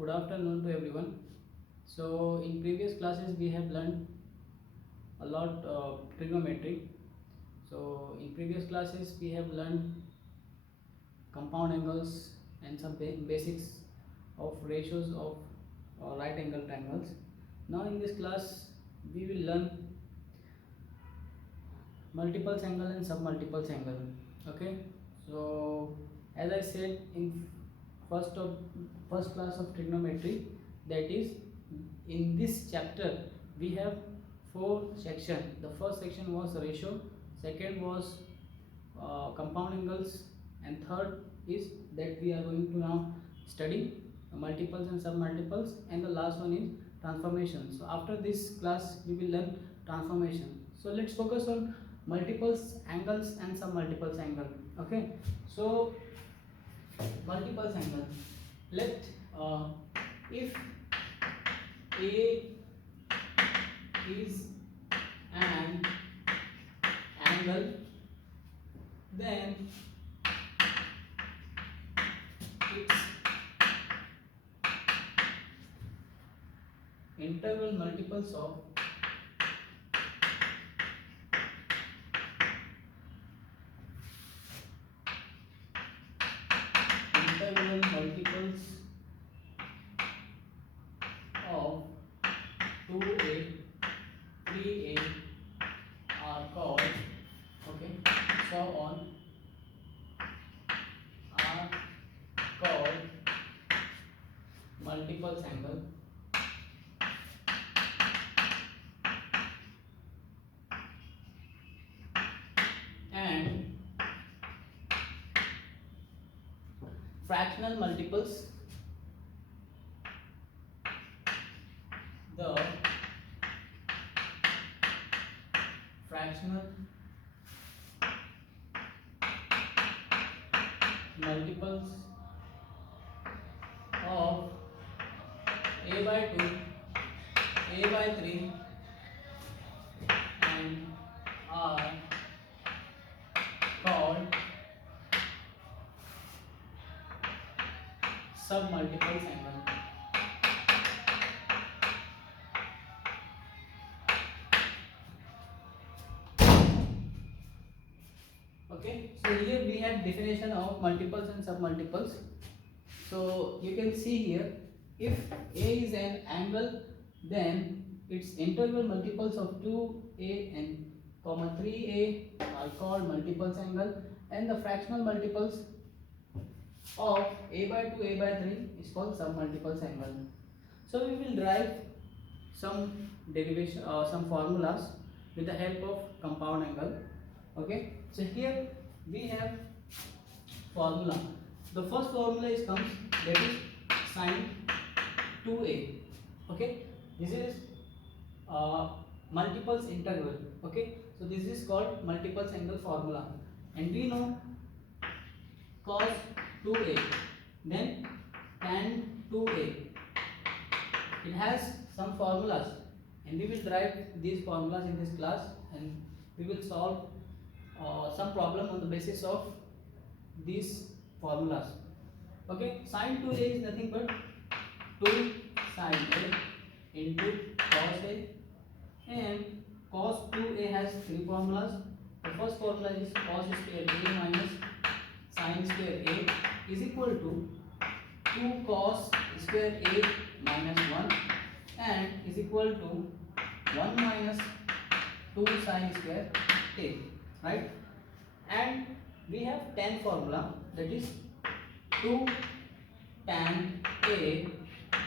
Good afternoon to everyone. So in previous classes we have learned a lot trigonometry. So in previous classes we have learned compound angles and some basics of ratios of right angle triangles. Now in this class we will learn multiples angle and submultiples angle. Okay. So as I said in first of first class of trigonometry, that is in this chapter we have four section. The first section was ratio, second was compound angles, and third is that we are going to now study multiples and submultiples, and the last one is transformation. So after this class we will learn transformation. So let's focus on multiples angles and submultiples angle. Okay, so multiples angle. Let if A is an angle, then its integral multiples of integral multiples of 2a, 3a are called, okay, so on, are called multiples angle. And fractional multiples, the fractional multiples of a by 2, a by 3 and are called submultiples angle. Okay, so here we have definition of multiples and submultiples. So you can see here, if A is an angle, then its integral multiples of 2a and 3a are called multiples angle, and the fractional multiples of a by 2, a by 3 is called submultiples angle. So we will derive some derivation or some formulas with the help of compound angle. Okay, so here we have formula. The first formula is comes, that is sine 2a. Okay, this is multiples integral. Okay, so this is called multiples angle formula, and we know cos 2a, then tan 2a. It has some formulas, and we will derive these formulas in this class, and we will solve some problem on the basis of these formulas. Okay, sine 2a is nothing but 2 sine a into cos a, and cos 2a has three formulas. The first formula is cos square a minus sine square a is equal to 2 cos square a minus 1 and is equal to 1 minus 2 sine square a, right? And we have tan formula, that is 2 tan a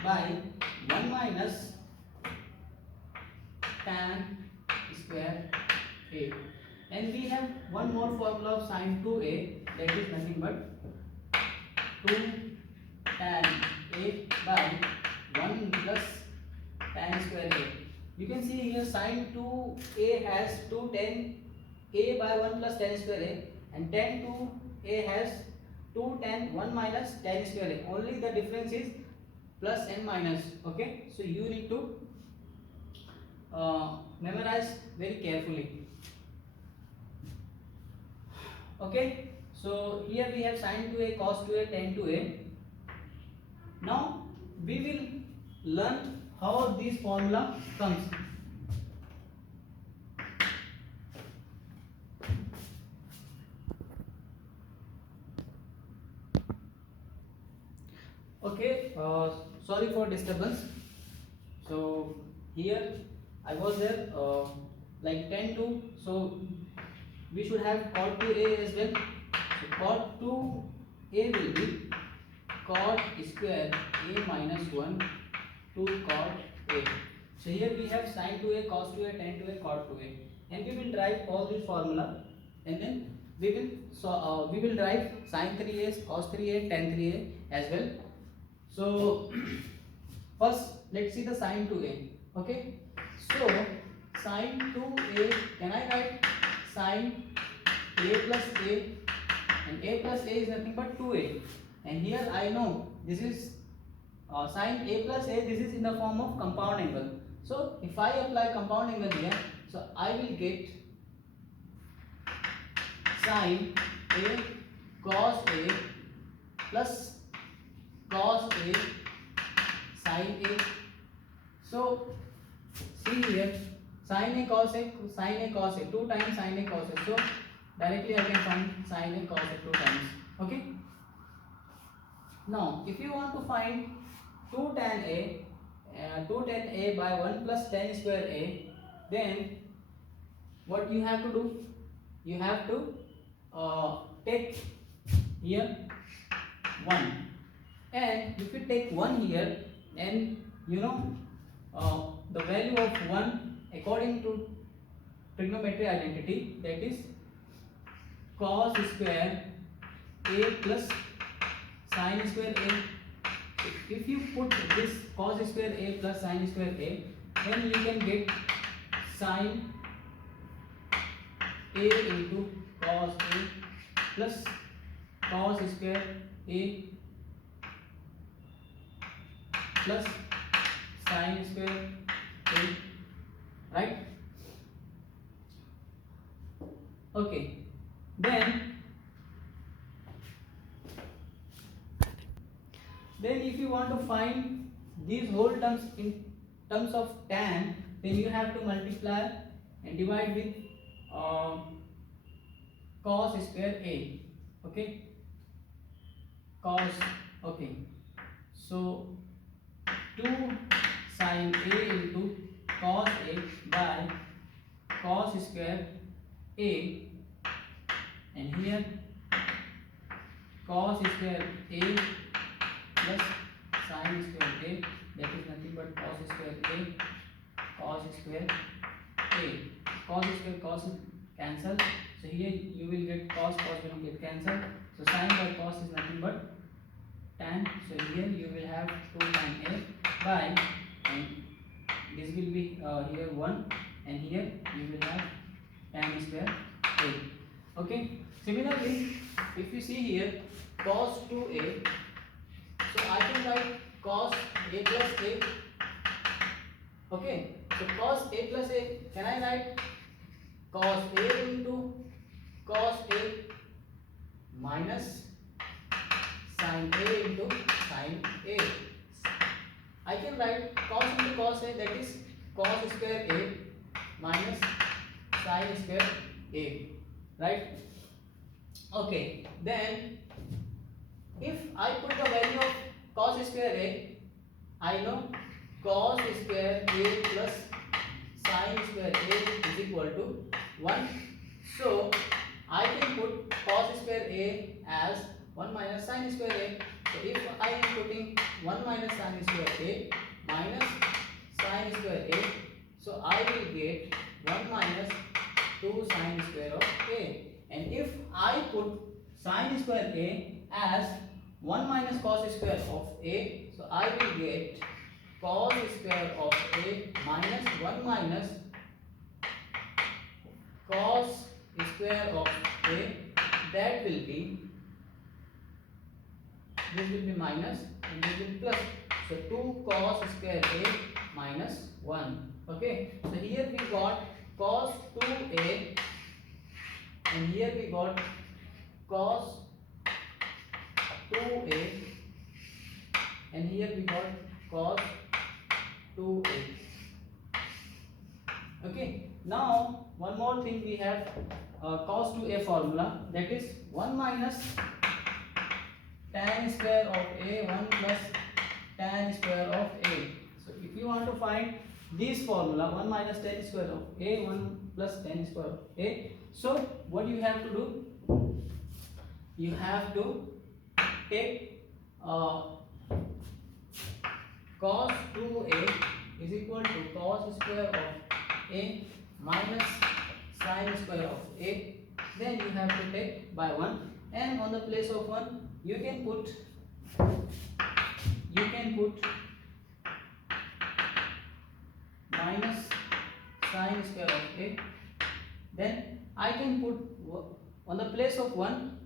by 1 minus tan square a, and we have one more formula of sine 2a, that is nothing but 2 tan a by 1 plus tan square a. You can see here sine 2a has 2 tan a by 1 plus tan square a, and tan 2a has 2 tan 1 minus tan square a. Only the difference is plus and minus. Okay, so you need to memorize very carefully. Okay, so here we have sine 2a, cos 2a, tan 2a. Now we will learn how this formula comes. Okay, sorry for disturbance. So here I was there like 10 to, so we should have cot 2a as well. So cot 2a will be cot square a minus 1 to cot a. So here we have sin 2a, cos 2a, tan 2a, cot 2a, and we will derive all this formula, and then we will derive sin 3a, cos 3a, tan 3a as well. So first let's see the sin 2a. Okay, so sin 2a, can I write sin a plus a, and a plus a is nothing but 2a, and here I know this is sin a plus a, this is in the form of compound angle. So if I apply compound angle here, so I will get sin a cos a plus cos a sin a. So see here, sin a cos a, sin a cos a, 2 times sin a cos a. So directly I can find sin a cos a 2 times. Okay. Now if you want to find 2 tan a by 1 plus tan square a, then what you have to do? You have to take here 1, and if you take 1 here, and you know the value of 1 according to trigonometry identity, that is cos square a plus sin square a. If you put this cos square a plus sin square a, then you can get sin a into cos a plus cos square a plus sin square a, right? Okay, then if you want to find these whole terms in terms of tan, then you have to multiply and divide with cos square a. Okay, cos, okay, so 2 sin a into cos a by cos square a, and here cos square a plus sin square a, that is nothing but cos square a, cos square a. Cos square cos cancel, so here you will get cos will get cancelled, so sin by cos is nothing but tan, so here you will have 2 tan a by, and this will be here 1, and here you will have tan square a. Okay, similarly if you see here cos 2a, so I can write cos a plus a. Okay, so cos a plus a, can I write cos a into cos a minus sin a into sin a. I can write cos into cos a, that is cos square a minus sin square a, right? Okay, then if I put the value of cos square a, I know cos square a plus sin square a is equal to 1. So I can put cos square a as 1 minus sin square a. So if I am putting 1 minus sin square a minus sin square a, so I will get 1 minus 2 sin square of a. And if I put sin square a as 1 minus cos square of a, so I will get cos square of a minus 1 minus cos square of a, that will be, this will be minus and this will be plus, so 2 cos square a minus 1. Okay, so here we got cos 2a, and here we got cos 2a, and here we got have cos 2a formula, that is 1 minus tan square of a 1 plus tan square of a. So if you want to find this formula 1 minus tan square of a 1 plus tan square of a, so what you have to do, you have to take cos 2a is equal to cos square of a minus sin square of a, then you have to take by 1, and on the place of 1 you can put minus sin square of a, then I can put on the place of 1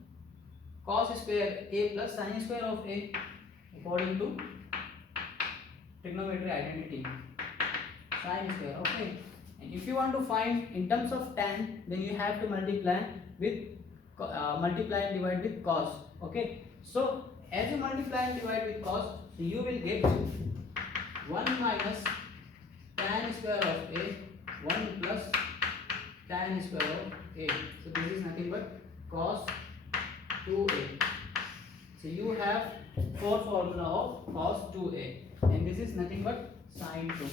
cos square a plus sin square of a according to trigonometry identity, sin square. Okay, and if you want to find in terms of tan, then you have to multiply and divide with cos. Okay, so as you multiply and divide with cos, so you will get 1 minus tan square of a 1 plus tan square of a. So this is nothing but cos 2a. So you have 4 formula of cos 2a, and this is nothing but sin 2.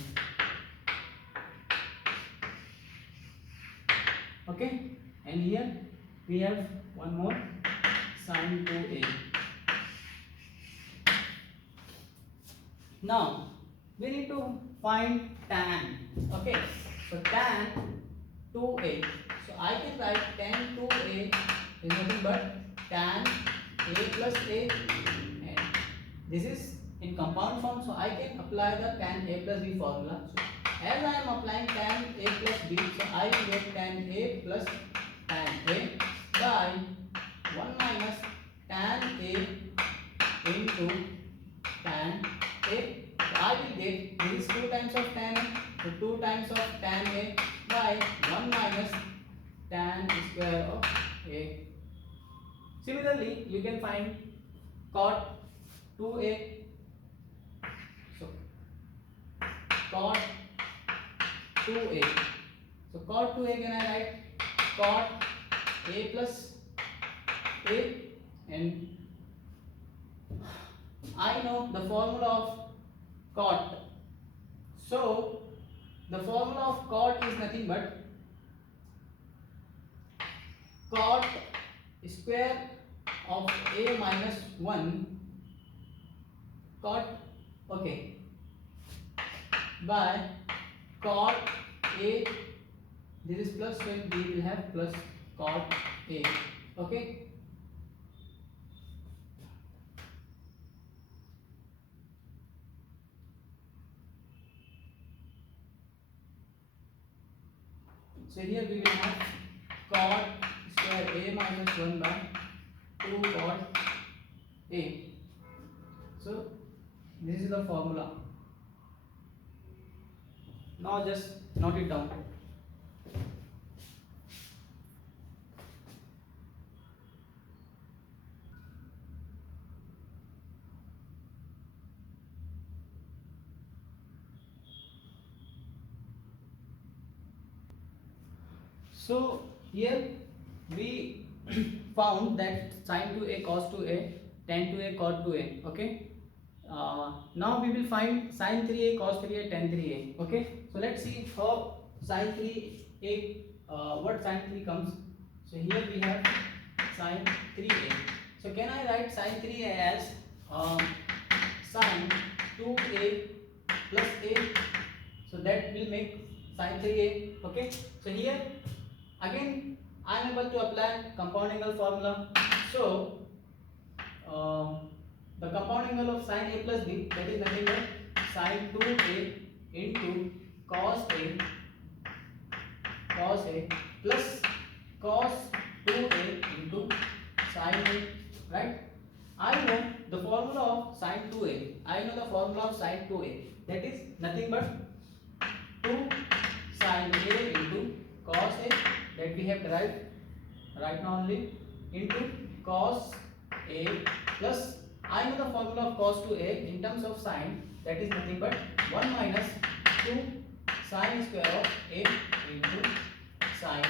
Okay, and here we have one more sin 2a. Now we need to find tan. Okay, so tan 2a. So I can write tan 2a is nothing but tan a plus a, and this is in compound form, so I can apply the tan a plus b formula. So as I am applying tan a plus b, so I will get tan a plus tan a by 1 minus tan a into tan a. So I will get this is 2 times of tan a, so 2 times of tan a by 1 minus tan square of a. Similarly, you can find cot 2a. So cot 2a. So cot 2a, can I write cot a plus a, and I know the formula of cot. So the formula of cot is nothing but cot square of a minus 1 cot, okay, by cot a, this is plus, so we will have plus cot a. Okay, so here we will have cot square a minus 1 by 2 cot a. So this is the formula. Now just note it down. So here we found that sin 2a cos 2a tan 2a cot 2a. Okay, now we will find sin 3a cos 3a tan 3a. Okay, so let's see how sin 3a what sin 3 comes. So here we have sin 3a. So can I write sin 3a as sin 2a plus a, so that will make sin 3a. Okay, so here again I am able to apply compound angle formula. So the compound angle of sin a plus b, that is nothing but sin 2a into cos a plus cos 2a into sin a, right? I know the formula of sin 2a. I know the formula of sin 2a, that is nothing but 2 sin a into cos a, that we have derived right now only, into cos a plus, I know the formula of cos 2a in terms of sine, that is nothing but 1 minus 2 sin square of a into sin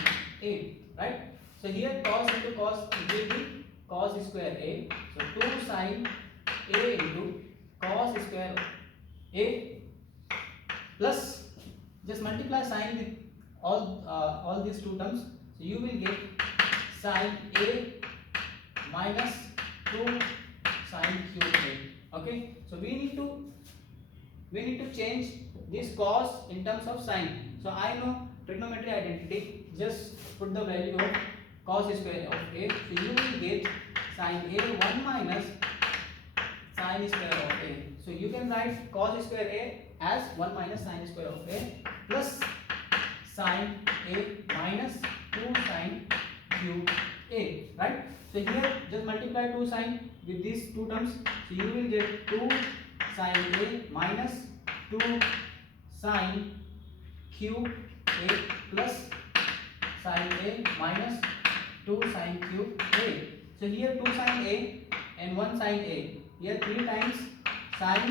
a, right? So here cos into cos will be cos square a, so 2 sin a into cos square a plus, just multiply sin with all these two terms, so you will get sin a minus 2 sin cube a. Okay, so we need to change this cos in terms of sin. So I know trigonometry identity, just put the value of cos square of a, so you will get sin a 1 minus sin square of a. So you can write cos square a as 1 minus sin square of a plus sin a minus 2 sin cube a, right? So here just multiply 2 sin with these two terms, so you will get 2 sin a minus 2 sin cube a plus sin a minus 2 sin cube a. So here 2 sin a and 1 sin a, here 3 times sin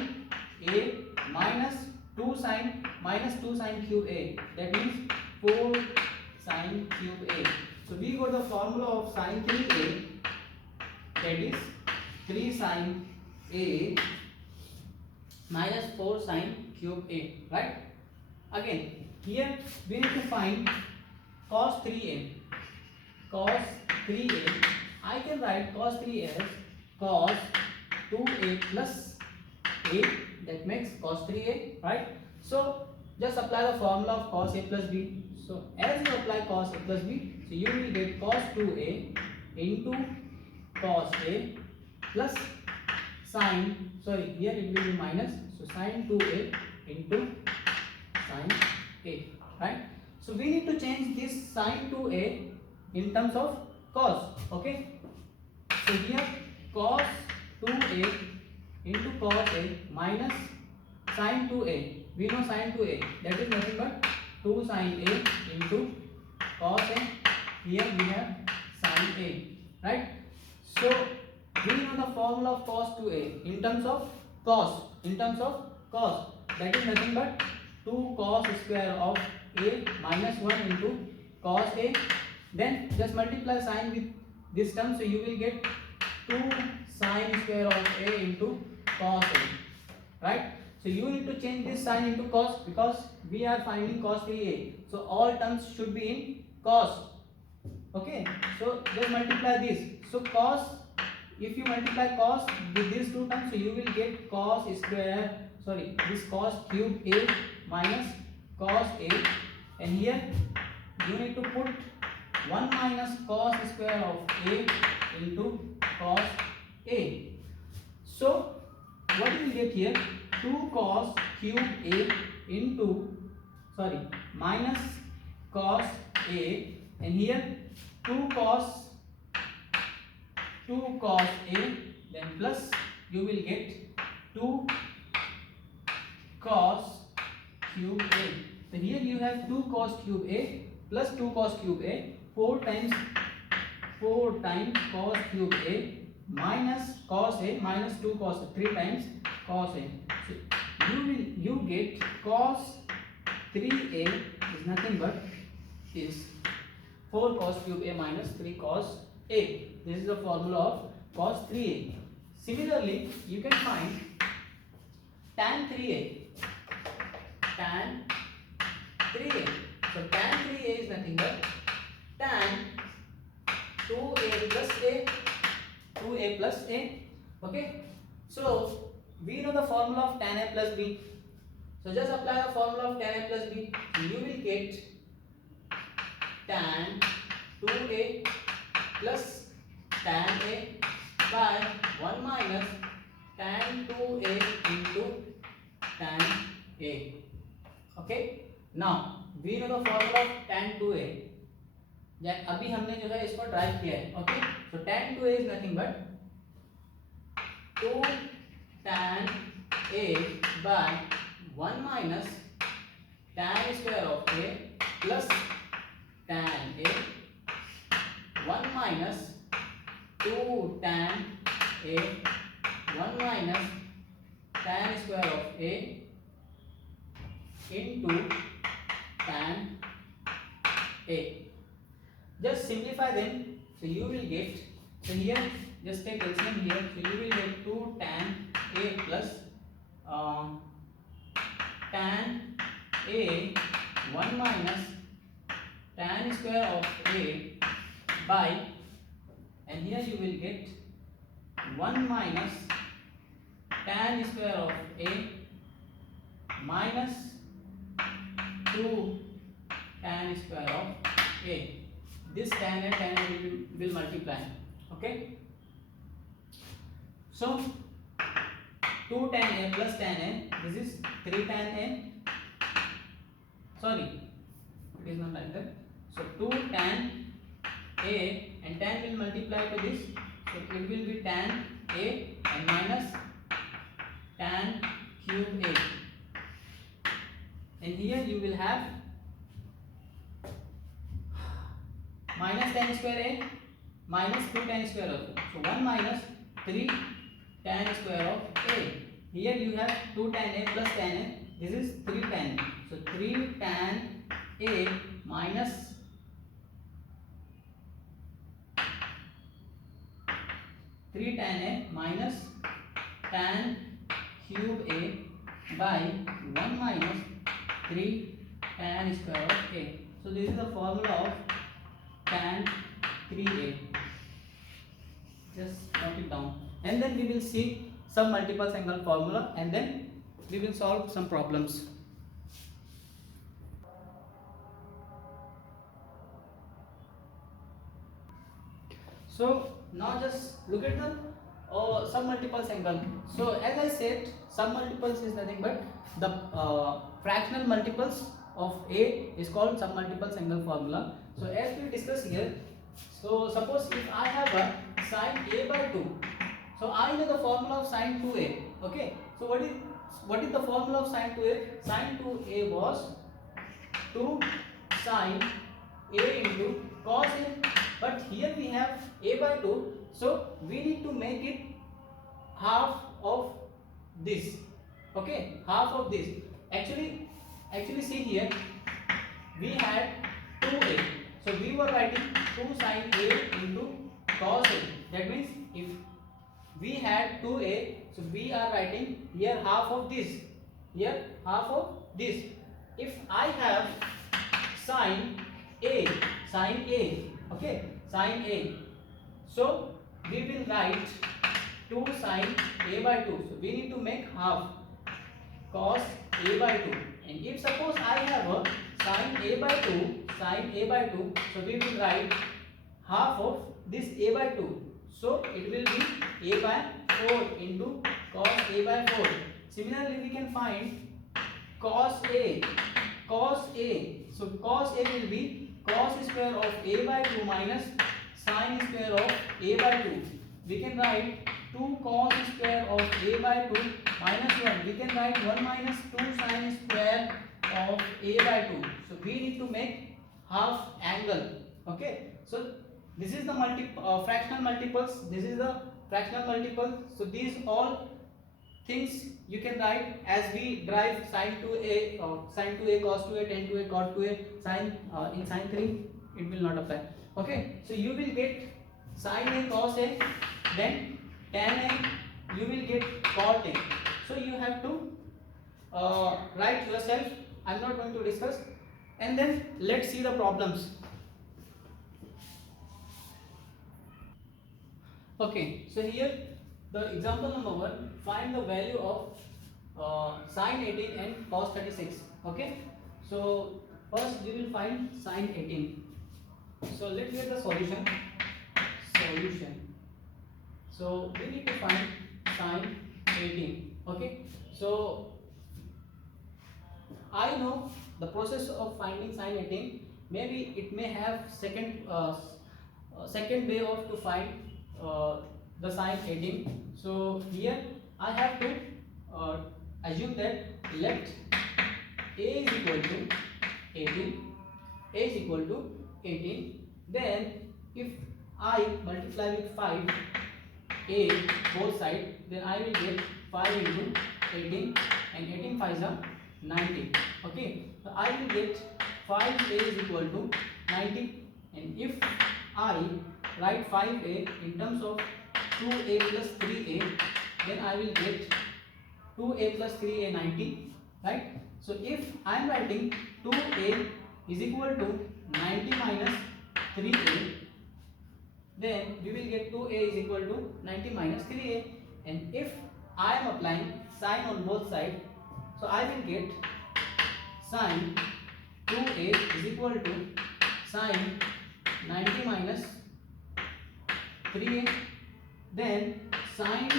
a minus 2 sin cube a, that means 4 sin cube a. So we got the formula of sin 3a, that is 3 sin a minus 4 sin cube a, right? Again here we need to find cos 3a. Cos 3a, I can write cos 3a as cos 2a plus a, that makes cos 3a, right? So just apply the formula of cos a plus b. So as you apply cos a plus b, so you will get cos 2a into cos a plus sin, sorry, here it will be minus, so sin 2a into sin a, right? So we need to change this sin 2a in terms of cos. Okay, so here cos 2a into cos a minus sin 2a, we know sin 2a, that is nothing but 2 sin a into cos a, here we have sin a, right? So we know the formula of cos 2a in terms of cos, that is nothing but 2 cos square of a minus 1 into cos a, then just multiply sin with this term, so you will get 2 sin square of a into cos a, right? So you need to change this sin into cos, because we are finding cos 3a, so all terms should be in cos. Okay, so just multiply this, so cos, if you multiply cos with these two terms, so you will get cos square, sorry, this cos cube a minus cos a, and here you need to put 1 minus cos square of a into cos a. So what you will get here, 2 cos cube a into, sorry, minus cos a, and here 2 cos a, then plus you will get 2 cos cube a. So here you have 2 cos cube a plus 2 cos cube a, 4 times cos cube a minus cos a minus 2 cos a, 3 times cos a. So you get cos 3a is nothing but is 4 cos cube a minus 3 cos a. This is the formula of cos 3a. Similarly, you can find tan 3a. Tan 3a. So tan 3a is nothing but tan 2a plus a. 2a plus a. Okay. So we know the formula of tan a plus b. So just apply the formula of tan a plus b. You will get tan 2a plus tan a by 1 minus tan 2a into tan a. Okay. Now we know the formula of tan 2a. अभी हमने जो है इसको drive किया है. Okay, so tan 2a is nothing but 2 tan a by 1 minus tan square of a plus tan a 1 minus 2 tan a 1 minus tan square of a into tan a. just simplify them. So you will get, so here just take LCM here, so you will get 2 tan A plus tan A 1 minus tan square of A by, and here you will get 1 minus tan square of A minus 2 tan square of A. This tan and tan will multiply. Okay. So 2 tan A plus tan A. This is 3 tan A. Sorry, it is not like that. So 2 tan A and tan will multiply to this. So it will be tan A and minus tan cube A. And here you will have minus tan square A minus 2 tan square of A. So 1 minus 3 tan square of A. Here you have 2 tan A plus tan A. This is 3 tan. So 3 tan A minus 3 tan A minus tan cube A by 1 minus 3 tan square of A. So this is the formula of tan 3A. Just note it down, and then we will see some multiples angle formula, and then we will solve some problems. So now just look at the submultiples angle. So as I said, submultiples is nothing but the fractional multiples of A is called submultiples angle formula. So as we discuss here, so suppose if I have a sine A by 2, so I know the formula of sine 2A. Okay, so what is the formula of sine 2A? Sine 2A was 2 sine A into cos A, but here we have A by 2, so we need to make it half of this. Okay, half of this. Actually see here, we had 2A, so we were writing 2 sine A into cos A. That means if we had 2A, so we are writing here half of this, here half of this. If I have sine A, okay, sine A, so we will write 2 sine A by 2, so we need to make half cos A by 2. And if suppose I have a sine A by 2, so we will write half of this A by 2, so it will be A by 4 into cos A by 4. Similarly, we can find cos A, so cos A will be cos square of A by 2 minus sin square of A by 2. We can write 2 cos square of A by 2 minus 1. We can write 1 minus 2 sin square of A by 2. So we need to make half angle. Okay, so this is the fractional multiples. This is the fractional multiple. So these all things you can write as we derive sin 2A, sin 2A cos 2A, tan 2A cot 2A, sin in sin 3 it will not apply. Okay, so you will get sin A cos A, then tan A, you will get cot A. So you have to write yourself. I am not going to discuss. And then let's see the problems. Okay, so here the example number 1, find the value of sin 18 and cos 36. Okay, so first we will find sin 18. So let's get the solution. So we need to find sin 18. Okay, so I know the process of finding sin 18. Maybe it may have second way of to find the sin 18. So here I have to assume that let A is equal to 18, then if I multiply with 5 A both sides, then I will get 5 into 18, and 18 5s are 90. Okay, so I will get 5A is equal to 90. And if I write 5a in terms of 2a plus 3a, then I will get 2a plus 3a 90, right? So if I am writing 2a is equal to 90 minus 3a, then we will get 2a is equal to 90 minus 3a. And if I am applying sine on both sides, so I will get sine 2a is equal to sine 90 minus 3a. Then sine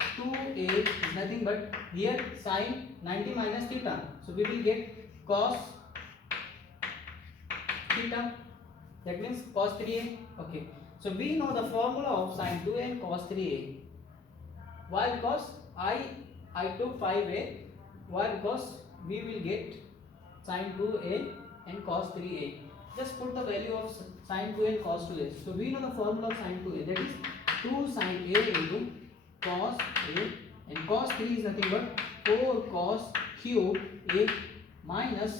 2a is nothing but here sine 90 minus theta. So we will get cos theta, that means cos 3a. Okay, so we know the formula of sine 2a and cos 3a. Why? Because I took 5a. Why? Because we will get sine 2a and cos 3a. Just put the value of sine 2a and cos 2a. So we know the formula of sine 2a, that is 2 sine a into cos a, and cos 3 is nothing but 4 cos cube a minus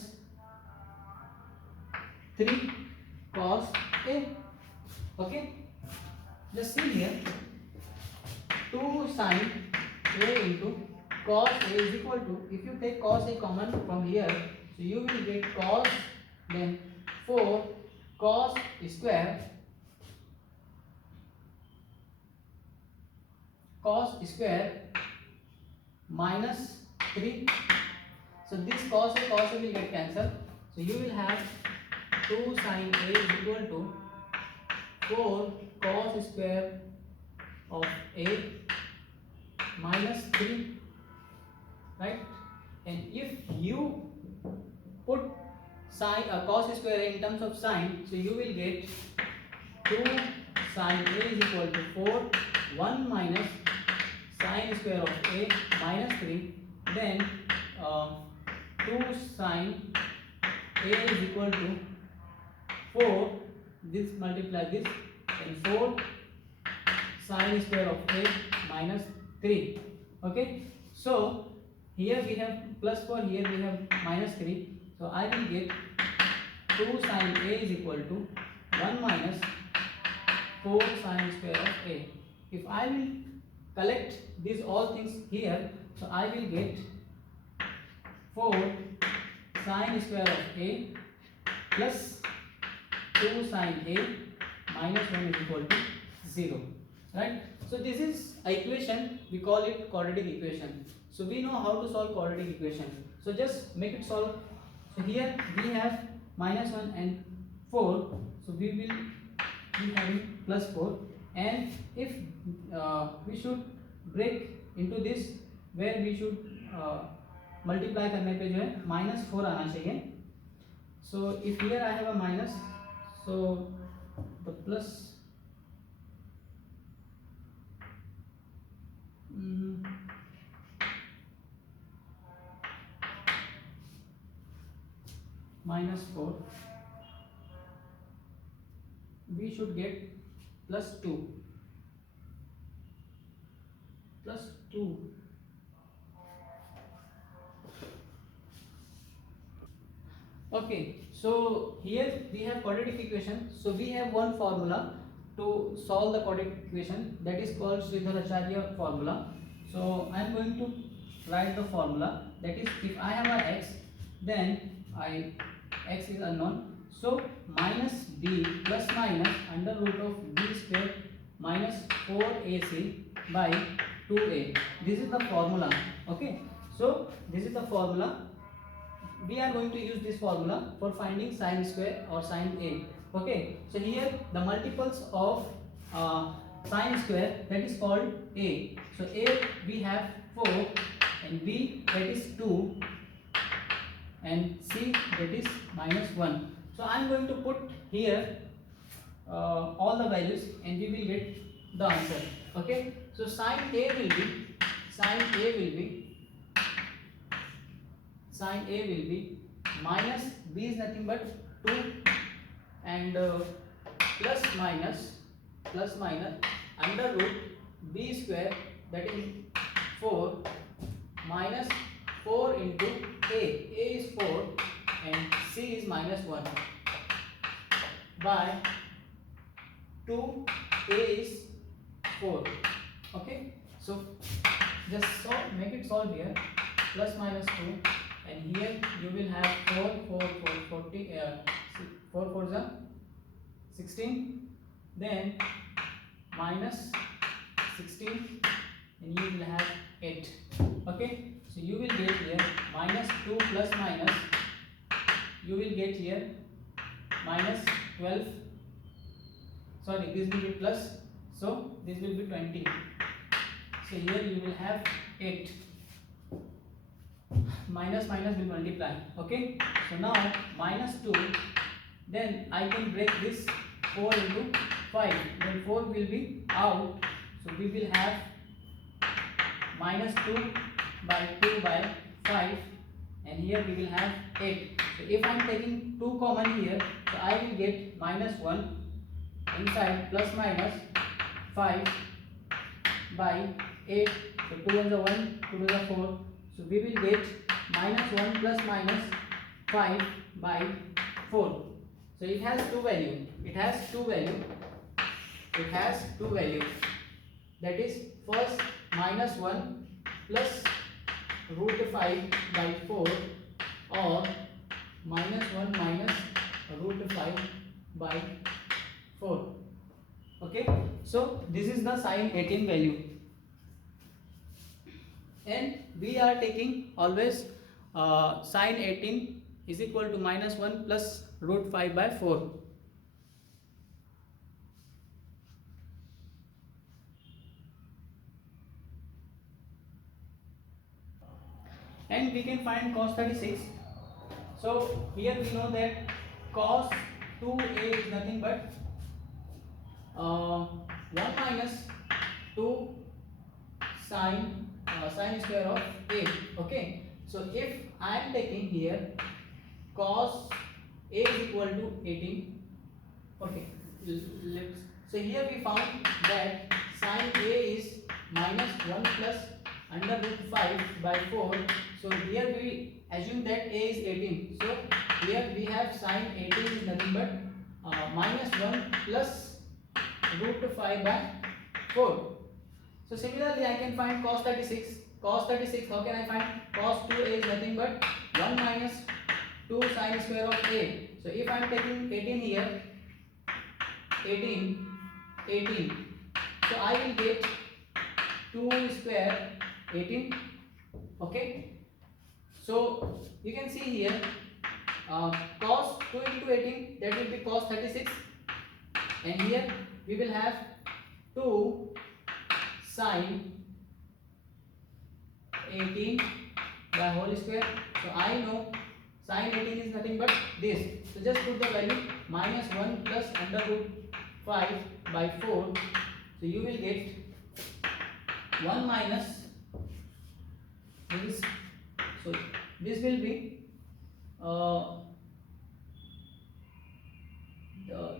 3 cos a. Okay, just see here, 2 sine a into cos a is equal to, if you take cos a common from here, so you will get cos, then 4 cos square minus 3. So this cos a will get cancelled. So you will have 2 sine a is equal to 4 cos square of a minus 3, right? And if you put sine cos square a in terms of sine, so you will get 2 sine a is equal to 4, 1 minus sine square of a minus 3, then 2 sine a is equal to 4, this multiply this, and 4 sine square of a minus 3. Okay, so here we have plus 4, here we have minus 3. So I will get 2 sine a is equal to 1 minus 4 sine square of a. If I will collect these all things here, so I will get 4 sine square of a plus 2 sine a minus 1 is equal to 0, right? So this is equation, we call it quadratic equation. So we know how to solve quadratic equation. So just make it solve. So here we have minus 1 and 4, so we will be having plus 4, and if we should break into this, where we should multiply करने पे जो है -4 आना चाहिए. So if here I have a minus, so the plus -4, we should get +2. Okay, so here we have quadratic equation. So we have one formula to solve the quadratic equation, that is called Sridharacharya formula. So I am going to write the formula, that is, if I have a x, then x is unknown. So minus b plus minus under root of b square minus 4ac by 2a. This is the formula. Okay, so this is the formula. We are going to use this formula for finding sine square or sine a. Okay, so here the multiples of sine square, that is called a. So a we have 4, and b that is 2, and c that is -1. So I am going to put here all the values, and we will get the answer. Okay, so sine a will be minus b is nothing but 2, and plus minus under root b square, that is 4, minus 4 into a is 4, and c is -1. by 2a is 4. Okay, so just make it solve here. Plus minus 2, and here you will have 4 4 4 40 4 4 is 16, then minus 16, and you will have 8. Okay, so you will get here minus 2 plus minus, you will get here minus 12, sorry, this will be plus, so this will be 20. So here you will have 8. Minus minus will multiply. Okay, so now minus 2, then I can break this 4 into 5, then 4 will be out, so we will have minus 2 by 2 by 5, and here we will have 8. So if I am taking 2 common here, so I will get minus 1 inside, plus minus 5 by 8, so 2 is 1, 2 is 4, so we will get minus 1 plus minus 5 by 4. So it has two value. It has two value. It has two value. That is, first minus 1 plus root 5 by 4, or minus 1 minus root 5 by 4. Okay. So this is the sin 18 value. And we are taking always sin 18 is equal to minus 1 plus root 5 by 4. And we can find cos 36. So here we know that cos 2a is nothing but 1 minus 2 sin square of a. Okay, so if I am taking here cos a is equal to 18. Okay, so here we found that sin a is minus 1 plus under root 5 by 4. So here we assume that a is 18. So here we have sin 18 is nothing but minus 1 plus root 5 by 4. So similarly, I can find cos 36. Cos 36, how can I find? Cos 2a is nothing but 1 minus 2 sin square of a. So if I am taking 18 here, 18, so I will get 2 square 18. Okay. So you can see here cos 2 into 18, that will be cos 36, and here we will have 2 sin 18 by whole square. So I know sin 18 is nothing but this. So just put the value minus 1 plus under root 5 by 4. So you will get 1 minus this. So this will be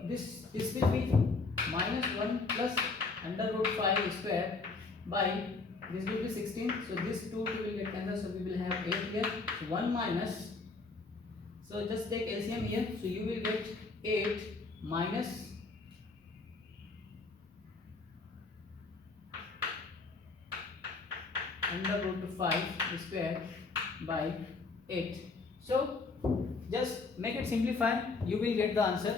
this will be minus 1 plus under root 5 square by this will be 16. So this 2 will get cancelled. So we will have 8 here. So 1 minus. So just take LCM here. So you will get 8 minus under root 5 square by 8. So just make it simplify. You will get the answer,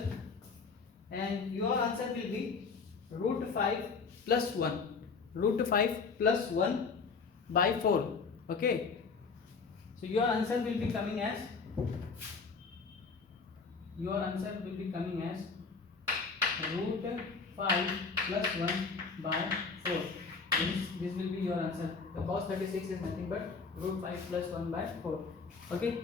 and your answer will be root 5 plus 1. Root 5 plus 1 by 4. Okay. So your answer will be coming as root 5 plus 1 by 4. This will be your answer. The cos 36 is nothing but root 5 plus 1 by 4. Okay.